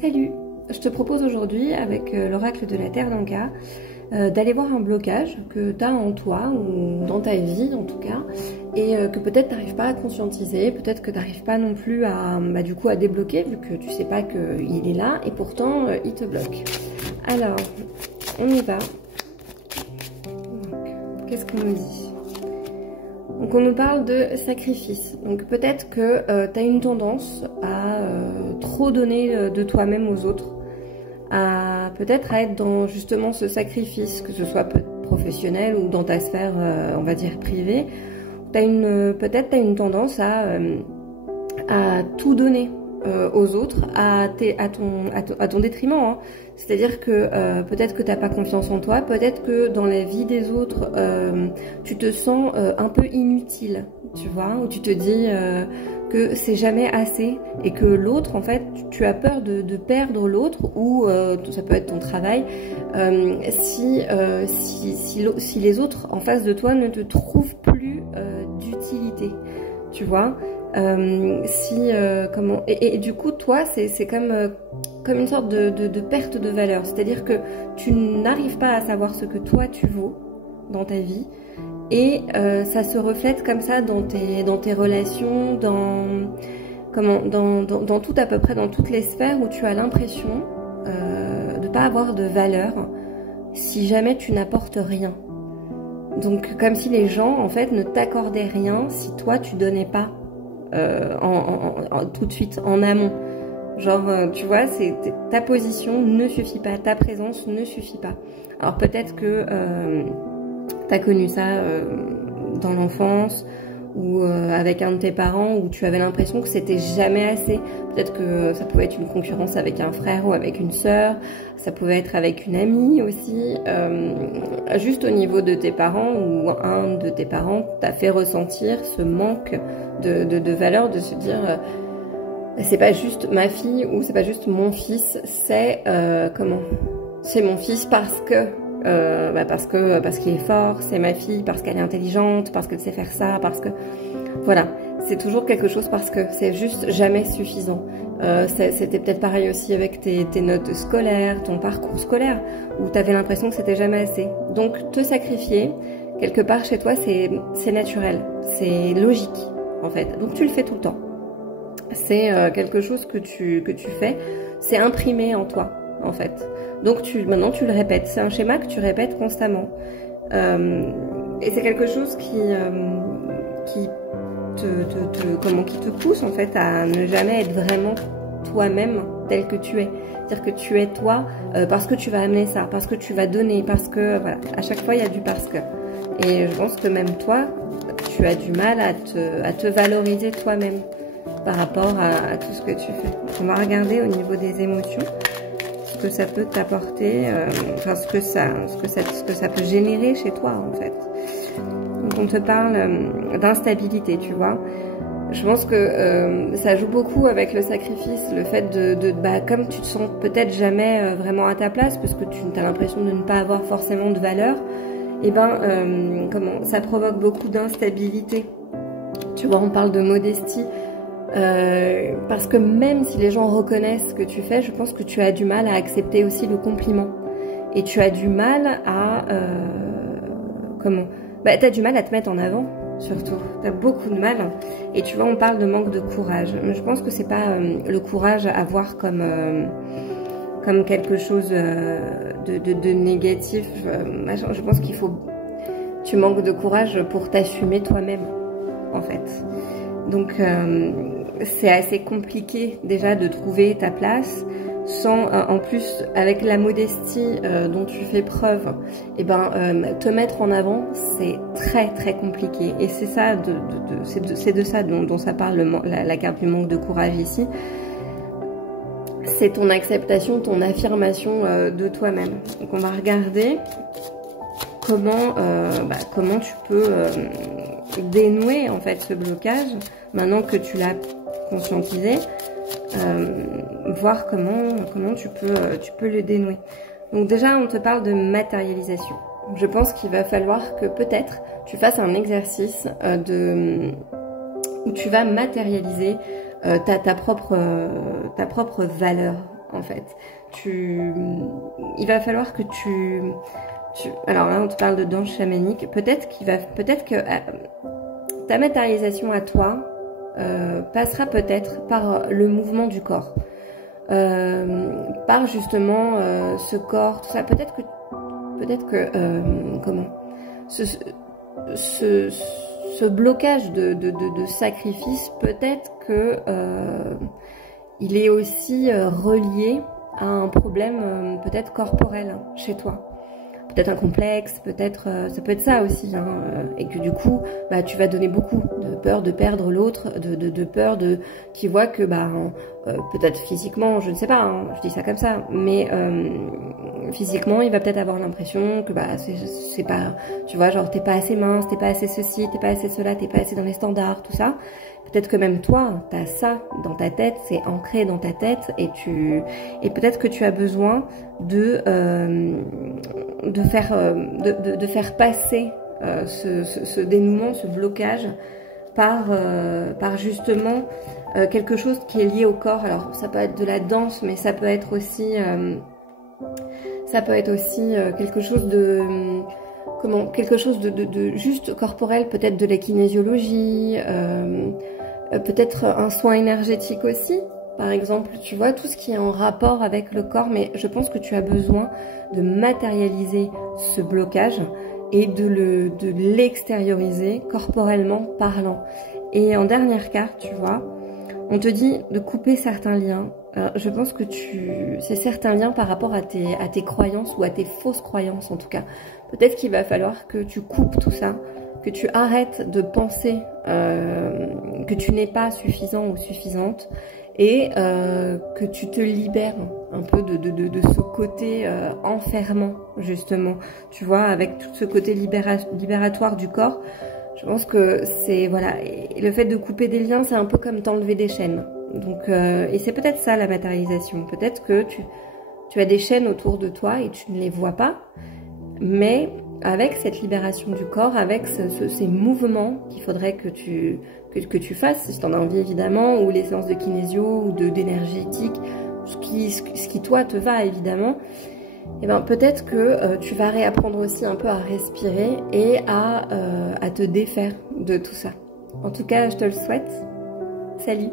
Salut, je te propose aujourd'hui avec l'oracle de la Terre d'Anka d'aller voir un blocage que tu as en toi ou dans ta vie en tout cas et que peut-être tu n'arrives pas à conscientiser, peut-être que tu n'arrives pas non plus à, du coup à débloquer vu que tu sais pas qu'il est là et pourtant il te bloque. Alors, on y va. Qu'est-ce qu'on nous dit ? Donc on nous parle de sacrifice. Donc peut-être que tu as une tendance à trop donner de toi-même aux autres, à peut-être à être dans justement ce sacrifice, que ce soit professionnel ou dans ta sphère, on va dire privée. Peut-être tu as une tendance à tout donner aux autres, à ton détriment. Hein. C'est-à-dire que peut-être que tu n'as pas confiance en toi, peut-être que dans la vie des autres, tu te sens un peu inutile, tu vois, ou tu te dis que c'est jamais assez et que l'autre, en fait, tu as peur de perdre l'autre ou ça peut être ton travail si les autres en face de toi ne te trouvent plus d'utilité, tu vois. Et du coup toi c'est comme une sorte de perte de valeur, c'est-à-dire que tu n'arrives pas à savoir ce que toi tu vaux dans ta vie et ça se reflète comme ça dans tes relations, dans tout, à peu près dans toutes les sphères où tu as l'impression de pas avoir de valeur si jamais tu n'apportes rien. Donc comme si les gens en fait ne t'accordaient rien si toi tu donnais pas tout de suite en amont, genre tu vois, c'est ta position ne suffit pas, ta présence ne suffit pas. Alors peut-être que t'as connu ça dans l'enfance ou avec un de tes parents où tu avais l'impression que c'était jamais assez. Peut-être que ça pouvait être une concurrence avec un frère ou avec une sœur, ça pouvait être avec une amie aussi, juste au niveau de tes parents ou un de tes parents t'a fait ressentir ce manque de valeur, de se dire c'est pas juste ma fille ou c'est pas juste mon fils, c'est c'est mon fils parce qu'il est fort, c'est ma fille parce qu'elle est intelligente, parce qu'elle sait faire ça, parce que voilà, c'est toujours quelque chose, parce que c'est juste jamais suffisant. C'était peut-être pareil aussi avec tes notes scolaires, ton parcours scolaire, où tu avais l'impression que c'était jamais assez. Donc te sacrifier, quelque part chez toi, c'est naturel, c'est logique en fait. Donc tu le fais tout le temps. C'est quelque chose que tu fais, c'est imprimé en toi en fait. Donc maintenant tu le répètes, c'est un schéma que tu répètes constamment. Et c'est quelque chose qui te pousse en fait à ne jamais être vraiment toi-même tel que tu es. C'est-à-dire que tu es toi parce que tu vas amener ça, parce que tu vas donner, parce que voilà, à chaque fois il y a du parce que. Et je pense que même toi, tu as du mal à te valoriser toi-même par rapport à tout ce que tu fais. On va regarder au niveau des émotions ce que ça peut t'apporter, enfin ce que ça peut générer chez toi en fait. Donc on te parle d'instabilité, tu vois. Je pense que ça joue beaucoup avec le sacrifice, le fait comme tu te sens peut-être jamais vraiment à ta place parce que tu as l'impression de ne pas avoir forcément de valeur, et ça provoque beaucoup d'instabilité. Tu vois, on parle de modestie. Parce que même si les gens reconnaissent ce que tu fais, je pense que tu as du mal à accepter aussi le compliment. Et tu as du mal à... t'as du mal à te mettre en avant, surtout. T'as beaucoup de mal. Et tu vois, on parle de manque de courage. Je pense que c'est pas le courage à voir comme quelque chose de négatif. Je pense qu'il faut... Tu manques de courage pour t'assumer toi-même, en fait. Donc c'est assez compliqué déjà de trouver ta place sans en plus avec la modestie dont tu fais preuve, te mettre en avant, c'est très très compliqué. Et c'est ça c'est de ça dont ça parle la carte du manque de courage ici. C'est ton acceptation, ton affirmation de toi-même. Donc on va regarder comment tu peux dénouer en fait ce blocage maintenant que tu l'as conscientisé, voir comment tu peux le dénouer. Donc déjà on te parle de matérialisation. Je pense qu'il va falloir que peut-être tu fasses un exercice où tu vas matérialiser ta propre valeur en fait. Il va falloir que alors là, on te parle de danse chamanique. Peut-être que ta matérialisation à toi passera peut-être par le mouvement du corps, par justement ce corps, tout ça. Peut-être que comment ce blocage de sacrifice, peut-être que il est aussi relié à un problème peut-être corporel chez toi. Peut-être un complexe, peut-être ça peut être ça aussi, hein, et que du coup, bah, tu vas donner beaucoup de peur de perdre l'autre, de peur qu'il voit que bah peut-être physiquement, je ne sais pas, hein, je dis ça comme ça, mais physiquement, il va peut-être avoir l'impression que bah c'est pas, tu vois, genre t'es pas assez mince, t'es pas assez ceci, t'es pas assez cela, t'es pas assez dans les standards, tout ça. Peut-être que même toi, t'as ça dans ta tête, c'est ancré dans ta tête, et peut-être que tu as besoin de faire passer ce dénouement, ce blocage par justement quelque chose qui est lié au corps. Alors ça peut être de la danse, mais ça peut être aussi quelque chose de juste corporel, peut-être de la kinésiologie, peut-être un soin énergétique aussi, par exemple, tu vois, tout ce qui est en rapport avec le corps, mais je pense que tu as besoin de matérialiser ce blocage et de l'extérioriser corporellement parlant. Et en dernière carte, tu vois, on te dit de couper certains liens. Je pense que c'est certains liens par rapport à tes croyances, ou à tes fausses croyances en tout cas. Peut-être qu'il va falloir que tu coupes tout ça, que tu arrêtes de penser que tu n'es pas suffisant ou suffisante, et que tu te libères un peu de ce côté enfermant, justement. Tu vois, avec tout ce côté libératoire du corps, je pense que c'est, voilà, et le fait de couper des liens, c'est un peu comme t'enlever des chaînes. Donc, et c'est peut-être ça la matérialisation. Peut-être que tu as des chaînes autour de toi et tu ne les vois pas, mais avec cette libération du corps, avec ces mouvements qu'il faudrait que tu fasses, si tu en as envie évidemment, ou les séances de kinésio ou d'énergétique, ce qui toi te va évidemment, et ben peut-être que tu vas réapprendre aussi un peu à respirer et à te défaire de tout ça. En tout cas, je te le souhaite. Salut!